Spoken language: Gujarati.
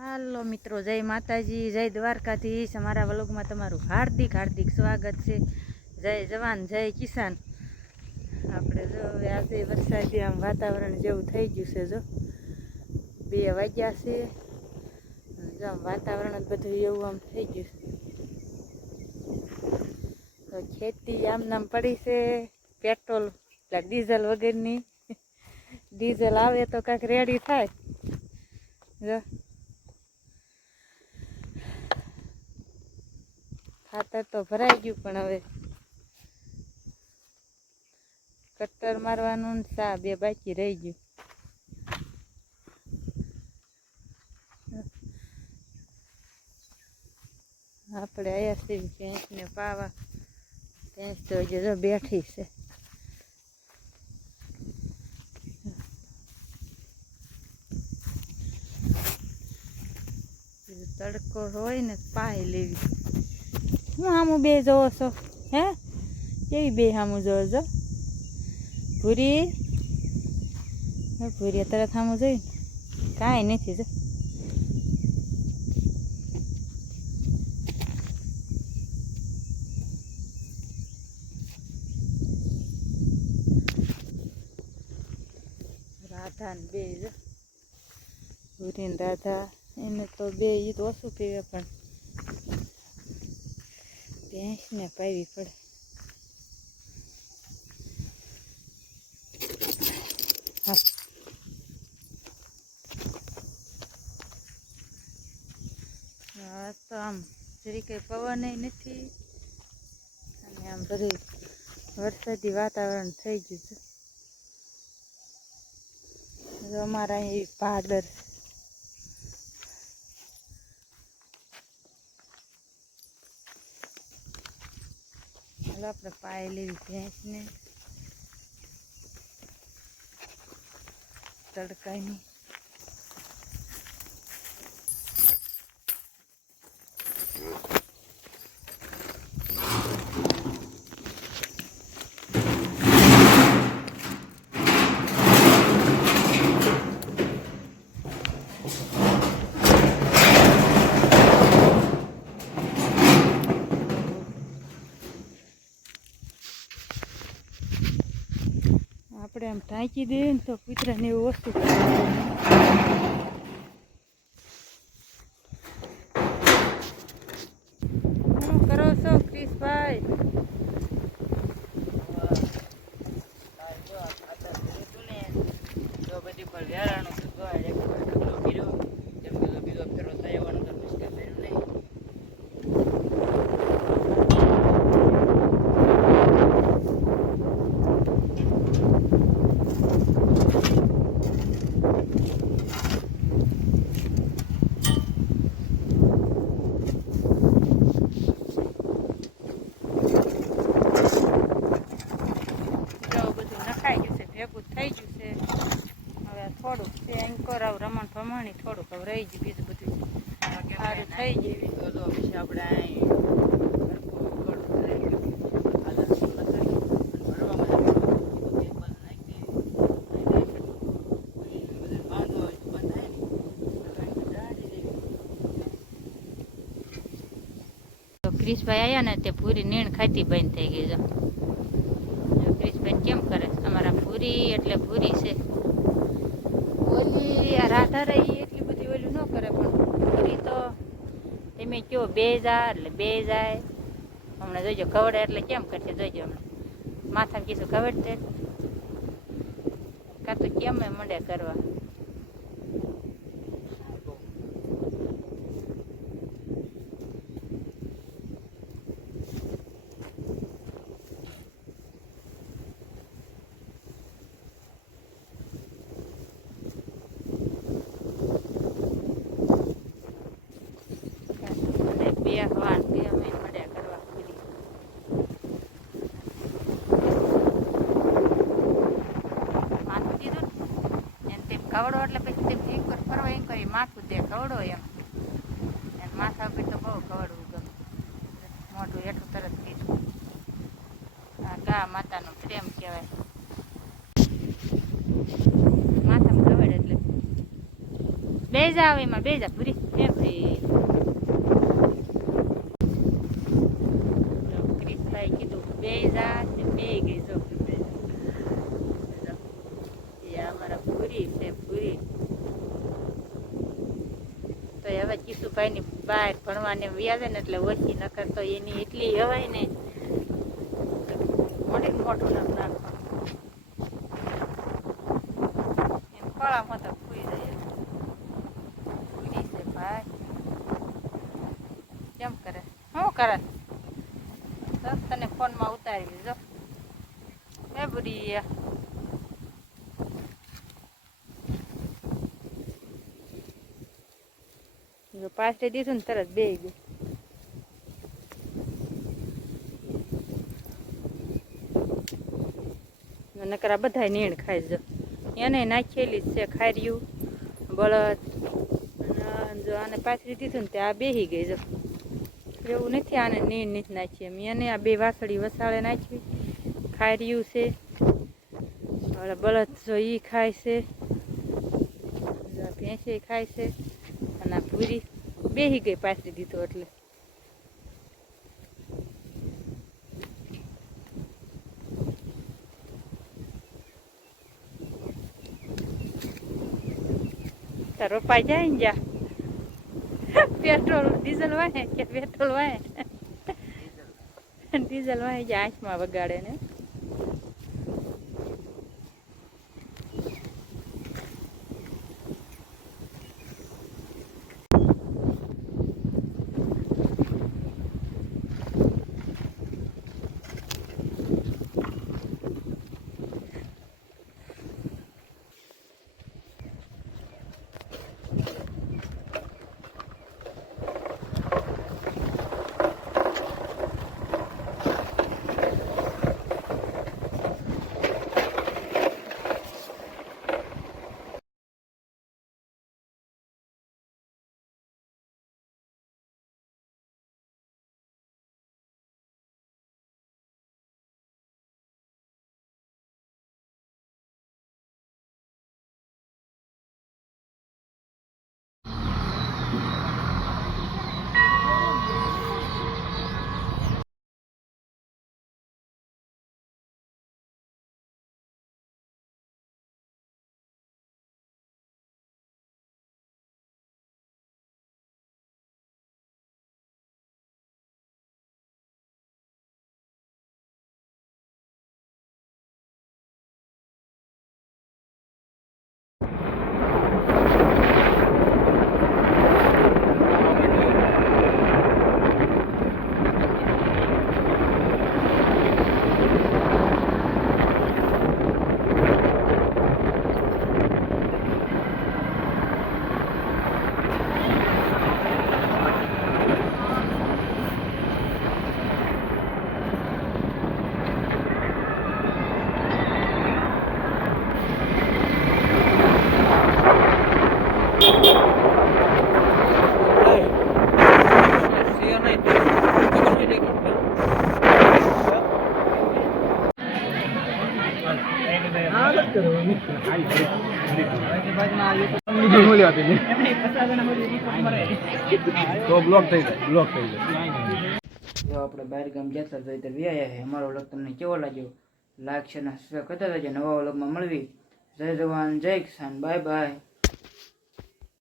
હાલો મિત્રો, જય માતાજી, જય દ્વારકાધીશ। અમારા વ્લોગમાં તમારું હાર્દિક હાર્દિક સ્વાગત છે। જય જવાન, જય કિસાન। આપણે જો આજે વરસાદી આમ વાતાવરણ જેવું થઈ ગયું છે। જો 2 વાગ્યા છે, જો આમ વાતાવરણ બધું એવું આમ થઈ ગયું છે। તો ખેતી આમ નામ પડી છે, પેટ્રોલ ડીઝલ વગરની। ડીઝલ આવે તો કાંઈક રેડી થાય। જો ખાતર તો ભરાઈ ગયું, પણ હવે કટ્ટર મારવાનું ને સા 2 બાકી રહી ગયું। આપણે આયા છીએ ભેંસને પાવા। ભેંસ તો હજી જો બેઠી છે। તડકો હોય ને પાઈ લેવી। હું સામું બે જોવો છો? હે કેવી બે સામું જોવો છો? ભૂરી ભૂરી તરત સામું જોઈ કાંઈ નથી। જો રાધા ને બે જો ભૂરી ને રાધા, એને તો બે ઈ તો ઓછું પીવે, પણ ભેંસને પાવી પડે। હા તો આમ જરી કંઈ પવન નથી, અને આમ બધું વરસાદી વાતાવરણ થઈ ગયું છે। અમારા અહીં ભાદર આપણે પાઈ લેવી ભેંસને તડકાની। આપણે આમ ઢાંકી દઈએ ને તો કૂતરાને એવું ઓછું કરે। શું કરો છો ક્રિશભાઈ? બધી પર વેરાણું બીજો ફેરો થવાનો તો મુશ્કેલ થયું નહીં। ભેગું થઈ ગયું છે, હવે થોડુંક છે એન્કોર આવ રમણ ભમણી થોડુંક હવે રહી ગયું, બીજું બધું સારું થઈ ગયું। તો પછી આપણે ક્રિશભાઈ આવ્યા ને તે પૂરી નીણ ખાતી બંધ થઈ ગઈ। જો ક્રિશભાઈ કેમ કરે? અમારા પૂરી એટલે પૂરી છે। ઓલી આ રાધા રહી એટલી બધી ઓલું ન કરે, પણ પૂરી તો તમે કયો બે જા એટલે બે જાય। હમણાં જોઈજો કવડે એટલે કેમ કરશે, જોઈજો હમણાં માથા કીધું કવડતે કાં તો કેમ મંડે કરવા। કવડો એટલે પછી તેમ એક ફરવા એમ કરી માથું દે કવડો એમ માથા ઉપર તો બહુ કવડવું ગમે, મોઢું એટલું તરત કીધું। આ ગા માતાનો પ્રેમ કહેવાય। માથામાં કવડ એટલે બે બે જા આવે એમાં બે જા પૂરી એ ભાઈ ક્રિશભાઈ કીધું બે જા બે ગઈ જો અમારા પૂરી છે પૂરી તો હવે કિશુભાઈ ની બહાર ભણવાને વ્યાજે ને એટલે ઓછી નકર તો એની એટલી હવાય ને મોટું નામ નાખવાનું એમ ખોળામાં તો પૂરી જાય પૂરી છે ભાઈ કેમ કરે શું કરે તો તને ફોનમાં ઉતારી દીધો હે બુરી પાછળ દીધું ને તરત બે ગયું નકર આ બધા નીણ ખાઈ જો એને નાખેલી છે ખાર્યું બળદ જો આને પાછળ દીધું ને ત્યાં બેસી ગઈ જો એવું નથી આને નીણ નથી નાખી એમ એને આ બે વાસળી વસાળે નાખવી ખાર્યું છે હવે બળદ જો એ ખાય છે ભેંસે ખાય છે અને આ પૂરી બેસી ગઈ પાછળ દીધું એટલે તારો પાઈ જાય ને જા પેટ્રોલ ડીઝલ વાય કે પેટ્રોલ વાય ડીઝલ વાય જાય આંખમાં વગાડે ને તો બ્લોક થઈ જાય જો આપણે બહાર ગામ જતા તો વ્યાયા છે અમારો વ્લોગ તમને કેવો લાગ્યો લાઈક છે ને સબસ્ક્રાઈબ કરતા રહેજો નવા વ્લોગમાં મળવી જય જવાન જય કિસાન બાય બાય